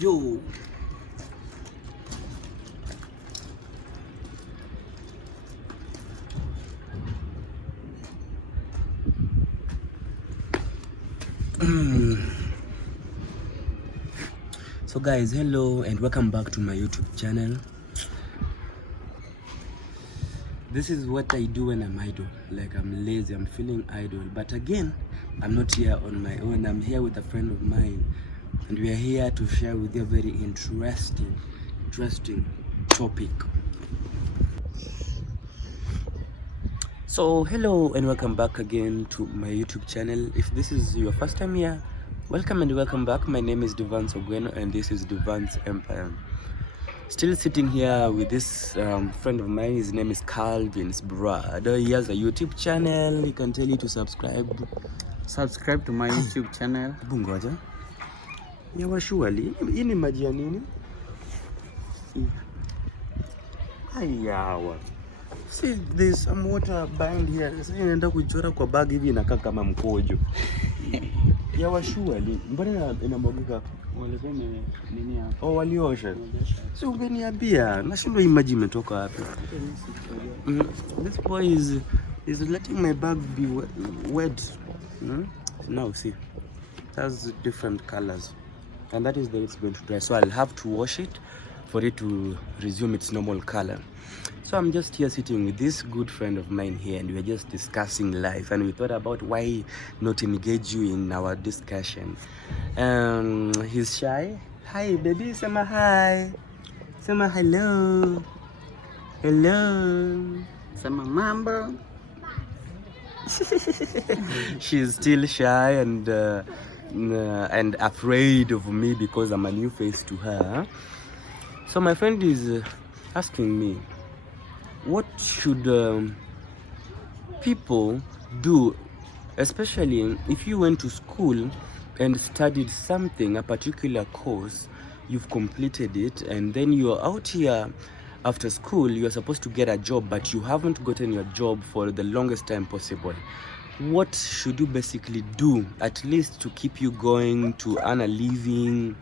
Yo. So guys, hello and welcome back to my YouTube channel. This is what I do when I'm idle. Like I'm lazy, I'm feeling idle. But again, I'm not here on my own. I'm here with a friend of mine. And we are here to share with you a very interesting topic. So hello and welcome back again to my YouTube channel. If this is your first time here, welcome and welcome back. My name is Ogweno and this is devance.empire. Still sitting here with this friend of mine. His name is Calvin's brother. He has a YouTube channel. He can tell you to subscribe to my YouTube channel. Bungoja. Yawa surely. Hii ni maji ya nini? Ayawa. See, there's some water behind here. Sasa inaenda kuchora kwa bag hivi inakaa kama mkojo. Yawa surely. Mbona inamwagika? Walikuwa nini hapa? Oh, waliosha. Si ungeniambia. Nashindwa hii maji imetoka wapi. This boy is letting my bag be wet. Now see. It has different colors. And that is the way it's going to dry. So I'll have to wash it for it to resume its normal color. So I'm just here sitting with this good friend of mine here, and we're just discussing life, and we thought about why not engage you in our discussion. He's shy. Hi baby, sema hi. Sema hello. Hello. Sema mambo. She's still shy and afraid of me because I'm a new face to her. So my friend is asking me, what should people do, especially if you went to school and studied something, a particular course, you've completed it, and then you're out here after school, you're supposed to get a job, but you haven't gotten your job for the longest time possible. What should you basically do, at least to keep you going, to earn a living?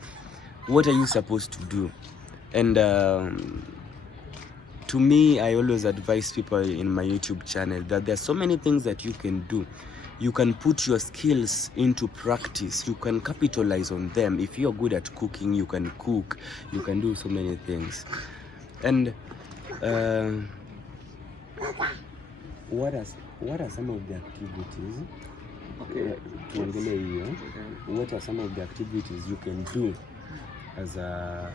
What are you supposed to do? And to me, I always advise people in my YouTube channel that there are so many things that you can do. You can put your skills into practice. You can capitalize on them. If you're good at cooking, you can cook. You can do so many things. And what are some of the activities? Okay. What are some of the activities you can do as a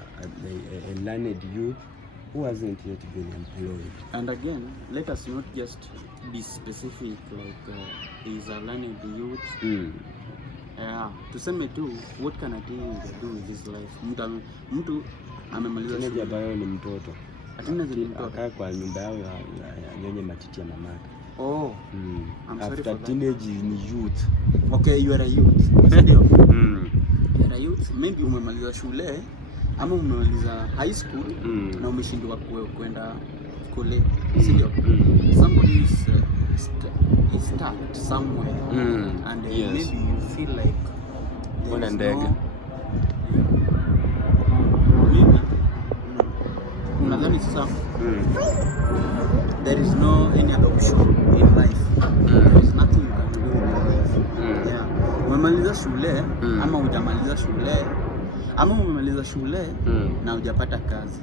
learned youth who hasn't yet been employed? And again, let us not just be specific like he's a learned youth. Tuseme tu, what can a teenager do with his life? Mtu amemaliza shule. Teenager ambaye ni mtoto. Teenager ni mtoto. Akaa kwa nyumba yao ya nyonye matiti ya mamake. Oh. I'm sorry for teenage ni youth. Okay, you are a youth. Ndio. You are a youth. Maybe umemaliza shule ama umemaliza high school na umeshindwa kwenda kule. Ndio. Somebody is stuck somewhere and yes. Maybe you feel like Kuna ndege. Maybe unadhani sasa there is no any other option in life. There is nothing you can do in your life. Yeah. Umemaliza shule ama hujamaliza shule ama umemaliza shule na hujapata kazi.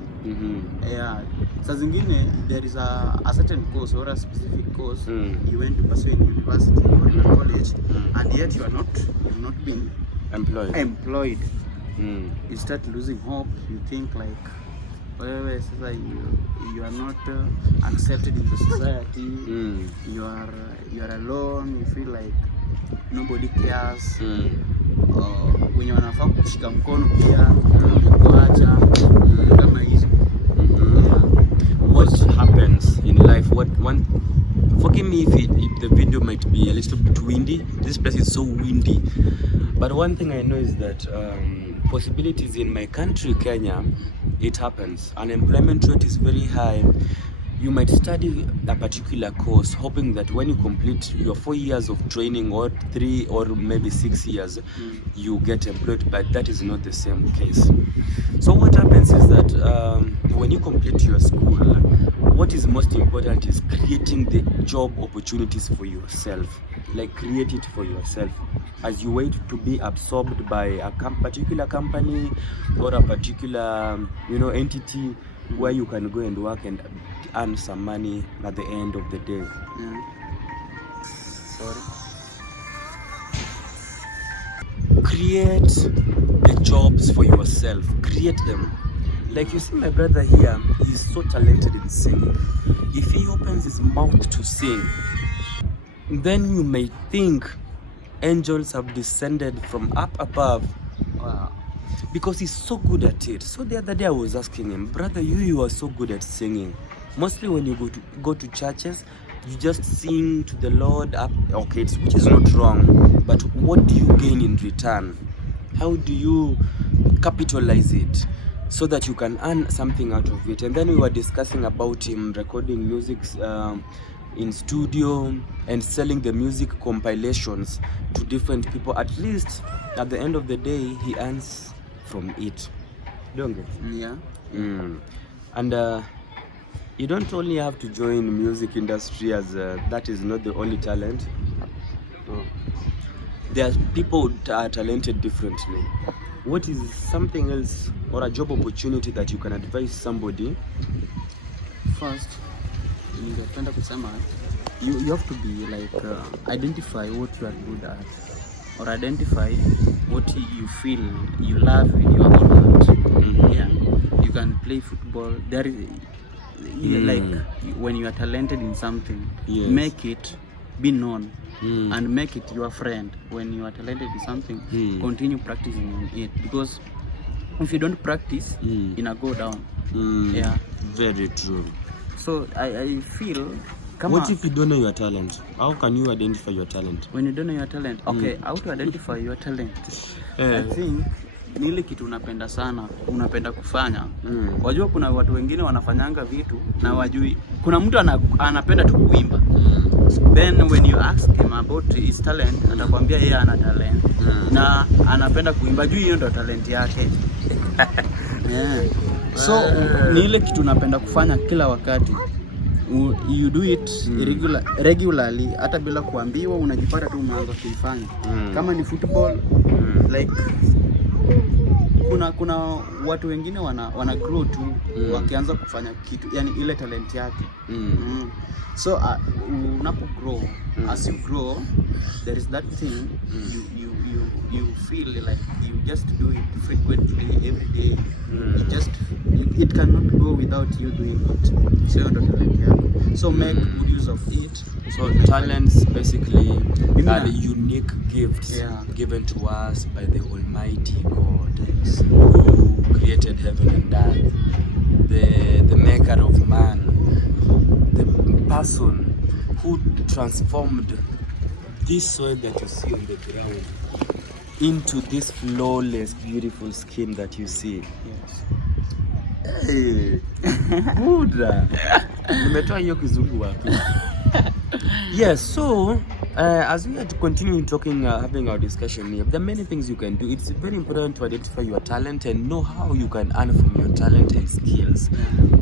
Yeah. Saa zingine there is a certain course or a specific course you went to pursue in university or in a college and yet you are not being employed. You start losing hope. You think like you are not accepted in the society. You are alone. You feel like nobody cares. When wanafaa kushika mkono pia kuacha kama hizo. What happens in life? Forgive me if the video might be a little bit windy. This place is so windy. But one thing I know is that possibilities in my country, Kenya, it happens. Unemployment rate is very high. you might study a particular course hoping that when you complete your 4 years of training or 3 or maybe 6 years, you get employed, but that is not the same case. So what happens is that when you complete your school, what is most important is creating the job opportunities for yourself. Like, create it for yourself as you wait to be absorbed by a particular company or a particular entity where you can go and work and earn some money at the end of the day. Sorry. Create the jobs for yourself. Create them. Like, you see my brother here, he's so talented in singing. If he opens his mouth to sing, then you may think angels have descended from up above. Wow. Because he's so good at it. So the other day I was asking him, brother, you are so good at singing. Mostly when you go to churches, you just sing to the Lord up, okay, which is not wrong, but what do you gain in return? How do you capitalize it so that you can earn something out of it? And then we were discussing about him recording music in studio and selling the music compilations to different people. At least at the end of the day, he earns from it. Don't get it? Yeah. And you don't only have to join music industry as that is not the only talent. There are people that are talented differently. What is something else or a job opportunity that you can advise somebody? First, ningependa kusema you have to be like identify what you are good at, or identify what you feel you love in your own heart. Yeah, you can play football. There is like when you are talented in something, make it be known and make it your friend. When you are talented in something, continue practicing in it, because if you don't practice, you know, go down. Yeah, very true. So I feel, what if you don't know your talent? How can you identify your talent? When you don't know your talent, okay, how to identify your talent? I think ni ile kitu unapenda sana, unapenda kufanya. Wajua kuna watu wengine wanafanyanga vitu na wajui. Kuna mtu anapenda tu kuimba. Then when you ask him about his talent, atakwambia yeye ana talent. Na anapenda kuimba, juu hiyo ndio talent yake. Yeah. So ni ile kitu unapenda kufanya kila wakati. You do it regularly, hata bila kuambiwa, unajipata tu umeanza kuifanya. Kama ni football, like kuna watu wengine wana grow tu wakianza kufanya kitu, yani ile talent yake. So unapo grow, as you grow, there is that thing you feel like you just do it frequently every day. It cannot go without you doing it. So talent yako. So make good use of it. So talents basically are unique gifts given to us by the Almighty God, who created heaven and earth, the maker of man, the person who transformed this soil that you see on the ground into this flawless, beautiful skin that you see. Yes. Hey, Buddha. Nimetoa hiyo kizungu wapi? Yes, so as we are to continue talking, having our discussion here, there are many things you can do. It's very important to identify your talent and know how you can earn from your talent and skills.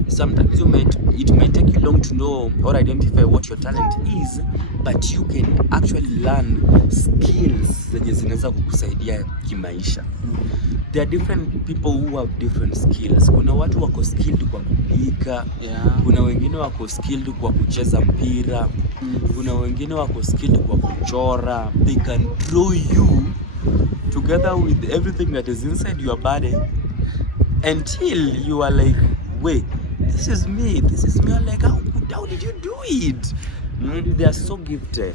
Sometimes it might take you long to know or identify what your talent is, but you can actually learn skills zenye zinaweza kukusaidia kimaisha. There are different people who have different skills. Kuna watu wako skilled kwa kupika, kuna wengine wako skilled kwa kucheza mpira, kuna wengine wako skilled kwa kuchora. They can draw you together with everything that is inside your body until you are like, wait, this is me. I'm like, how did you do it? They are so gifted.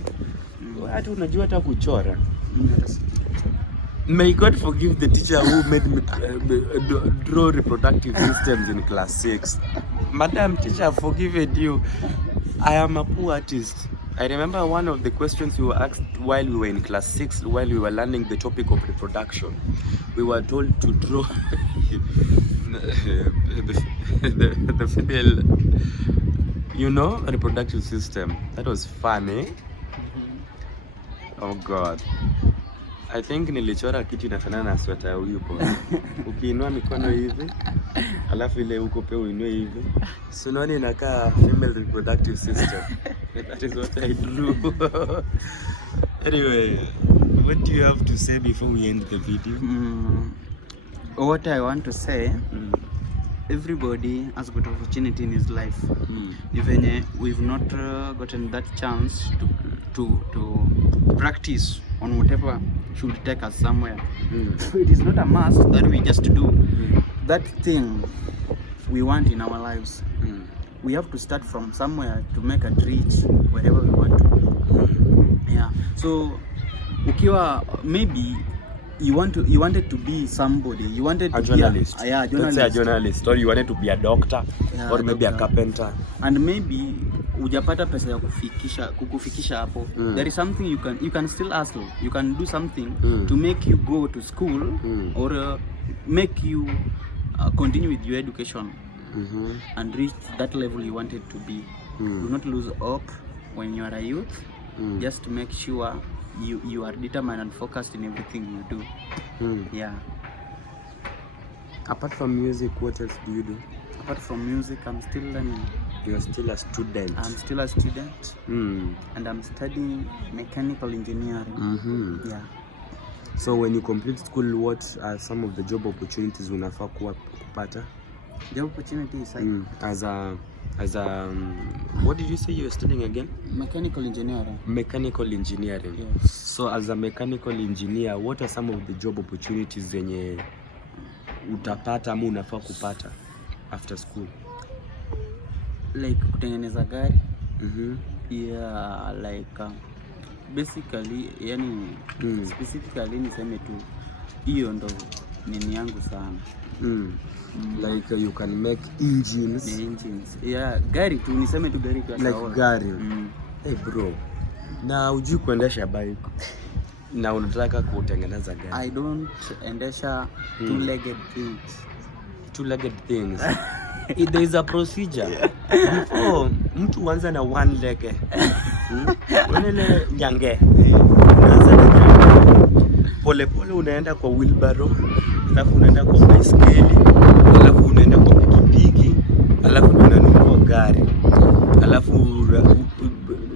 Watu unajua hata kuchora. May God forgive the teacher who made me draw reproductive systems in class 6. Madam teacher, I've forgiven you. I am a poor artist. I remember one of the questions we were asked while we were in class 6, while we were learning the topic of reproduction. We were told to draw the female You know, reproductive system. That was funny. Oh God. I think nilichora kitu inafanana na sweta yupo. Ukiinua mikono hivi, alafu ile huko pia uinue hivi. So naona inakaa female reproductive system. That is what I drew. Anyway, what do you have to say before we end the video? What I want to say, everybody has got opportunity in his life. Even we've not gotten that chance to practice on whatever should take us somewhere. It is not a must that we just do that thing we want in our lives. We have to start from somewhere to make a reach wherever we want to be. Yeah. So ukiwa maybe you wanted to be somebody. You wanted to journalist. Be a journalist. Let's say a journalist, or you wanted to be a doctor, or maybe a carpenter. And maybe ujapata pesa ya kukufikisha hapo. There is something you can still hustle. You can do something to make you go to school or make you continue with your education and reach that level you wanted to be. Do not lose hope when you are a youth. Just to make sure you are determined and focused in everything you do. Yeah. Apart from music, what else do you do? Apart from music, I'm still learning. You're still a student. I'm still a student. And I'm studying mechanical engineering. Yeah. So when you complete school, what are some of the job opportunities unafaa kupata? Job opportunities as a what did you say you were studying again? Mechanical engineering. Mechanical engineering. Yes. So as a mechanical engineer, what are some of the job opportunities zenye utapata ama unafaa kupata after school? Like kutengeneza gari. Yeah, like basically yani specifically niseme tu hiyo ndo nini yangu sana. Like you can make engines. Yeah, gari tu niseme tu gari kwa sawa. Like gari. Hey bro. Na ujui kuendesha bike. Na unataka kutengeneza gari. I don't endesha two-legged things. Two-legged things. There is a procedure. Before mtu anza na one leg. Unaele nyange. Unaanza na pole pole unaenda kwa wheelbarrow, alafu unaenda kwa baiskeli, alafu unaenda kwa pikipiki, alafu unanunua gari. Alafu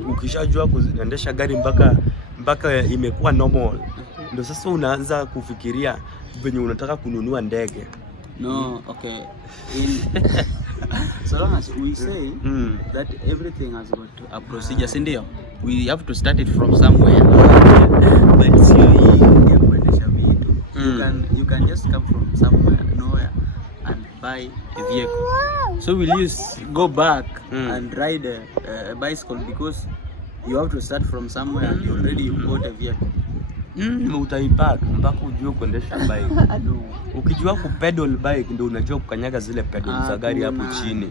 ukishajua kuendesha gari mpaka imekuwa normal, ndio sasa unaanza kufikiria venye unataka kununua ndege. No, okay. So long as we say that everything has got a procedure, sindio? We have to start it from somewhere. But you can just come from somewhere, nowhere, and buy a vehicle. So will you go back and ride a bicycle because you have to start from somewhere and you already bought a vehicle? Utaipark mpaka ujue kuendesha bike. Ukijua kupedal bike ndio unajua kukanyaga zile pedal za gari hapo chini.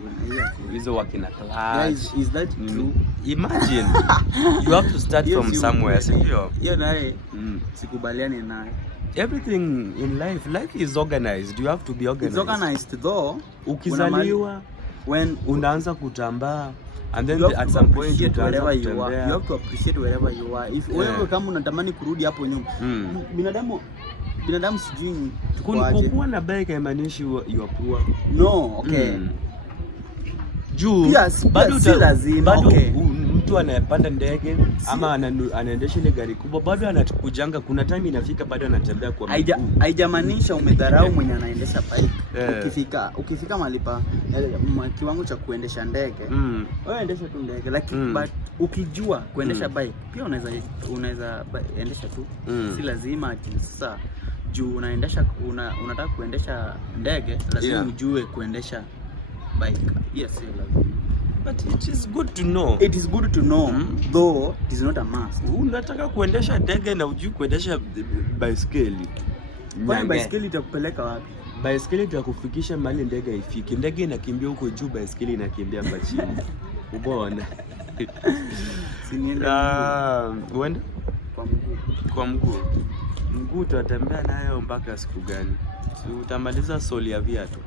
Hizo wakina clutch. Guys, is that true? Imagine. You have to start from somewhere, sio? Hiyo naye sikubaliani naye. Everything in life is organized. You have to be organized. It's organized though. Ukizaliwa when unaanza kutambaa, and then at some point wherever you are, you have to appreciate wherever you are. If wewe kama unatamani kurudi hapo nyuma, binadamu sijui kuwa na bike haimaanishi you are poor. No, okay. Juu bado si lazima. Okay. Mtu anayepanda ndege ama anaendesha ile gari kubwa bado anakujanga, kuna time inafika bado anatembea kwa miguu. Haijamaanisha umedharau mwenye anaendesha bike. Ukifika mahali pa kiwango cha kuendesha ndege, wewe endesha tu ndege, lakini but ukijua kuendesha bike pia unaweza endesha tu. Si lazima ati sasa juu unataka kuendesha ndege lazima ujue kuendesha bike. Yes, but it is good to know. It is good to know, though it is not a must. Unataka kuendesha ndege na ujui kuendesha baiskeli. Kwa baiskeli itakupeleka wapi? Baiskeli itakufikisha mahali ndege haifiki. Ndege inakimbia huko juu, baiskeli inakimbia hapa chini. Umeona? Uende kwa mguu. Mguu utatembea nayo mpaka siku gani? Si utamaliza soli ya viatu.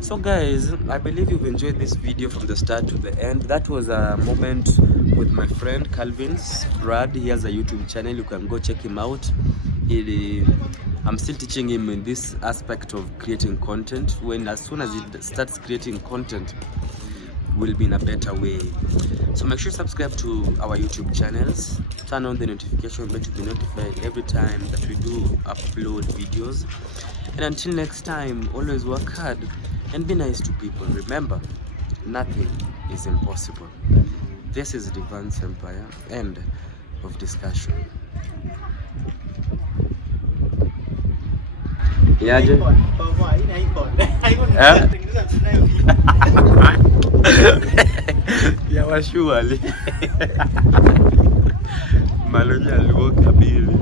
So guys, I believe you've enjoyed this video from the start to the end. That was a moment with my friend Calvin's Brad. He has a YouTube channel, you can go check him out. I'm still teaching him in this aspect of creating content. As soon as he starts creating content, we'll be in a better way. So make sure you subscribe to our YouTube channels, turn on the notification bell to be notified every time that we do upload videos. And until next time, always work hard and be nice to people. Remember, nothing is impossible. This is Devance Empire. End of discussion. Yaje? Ya washuali. Maloja alikuwa kabili.